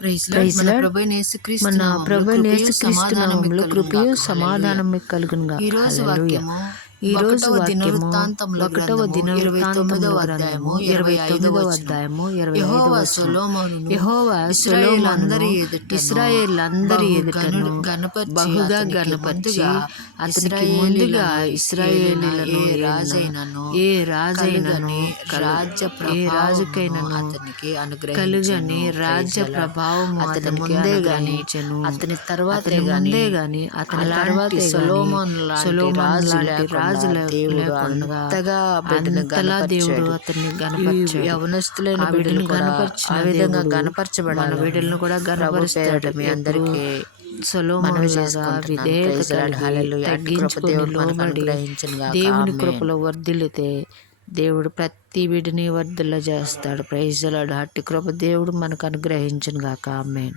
Praise మన lord. ప్రభు అయిన యేసుక్రీస్తు మన నామములో ప్రభు కృపయు యేసుక్రీస్తు సమాధానం నామములో కలుగును కృపయు గాక. హల్లెలూయా. సమాధానం కలుగునుగా. ఈ రోజు హల్లెలూయా. వాక్యము ఈ రోజు ఒకటవ వాక్యము దినవృత్తాంతముల 1వ గ్రంథము దినవృత్తాంతముల 29వ గ్రంథము అధ్యాయము 25వ 29వ వచనం. అధ్యాయము 25వ యెహోవా వచనం. సొలొమోనును యెహోవా ఇశ్రాయేలందరి సొలొమోనును ఎదుటను ఇశ్రాయేలందరి ఎదుటను గనపర్చి బహుగా అతనికి గనపర్చి ముందుగా అతనికి ముందుగా ఇశ్రాయేలీలను ఇశ్రాయేలీలను ఏ ఏలిన రాజైనను ఏ రాజైనను కలుగని రాజ్య ఏ ప్రభావమును రాజుకైనను అతనికి కలుగని అనుగ్రహించెను. రాజ్య ప్రైజ్ ద లార్డ్. ప్రభావము అతని అతనికి ముందే గాని అనుగ్రహించెను. అతని తర్వాతే అతని గాని ముందే గాని అతని అలాంటి తర్వాతే గాని సొలొమోను లాంటి సొలొమోను రాజు లాంటి రాజు లేకుండా దేవుడు లేకుండా అంతగా బిడ్డను అంతలా దేవుడు గనపరిచాడు. అతన్ని ఈ గనపరిచాడు. యవనస్తులైన ఆ బిడ్డలు బిడ్డను కూడా గనపరిచిన ఆ విధంగా దేవుడు మన గనపరచబడాలని బిడ్డలను కూడా ప్రభు పేరట గనపరుస్తాడు. మీ ఎప్పుడు అందరికీ సొలొమోను మనవి లాగా చేసుకుంటున్నాను. విధేయత ప్రైజ్ ద లార్డ్. కలిగి హల్లెలూయా. అట్టి కృప తగ్గించుకొని దేవుడు మనకు లోబడి అనుగ్రహించును గాక. దేవుని ఆమేన్. కృపలో వర్ధిల్లితే దేవుడు ప్రతి బిడ్డని వర్ధిల్ల చేస్తాడు. Praise the lord. అట్టి కృప దేవుడు మనకు అనుగ్రహించును గాక. ఆమేన్.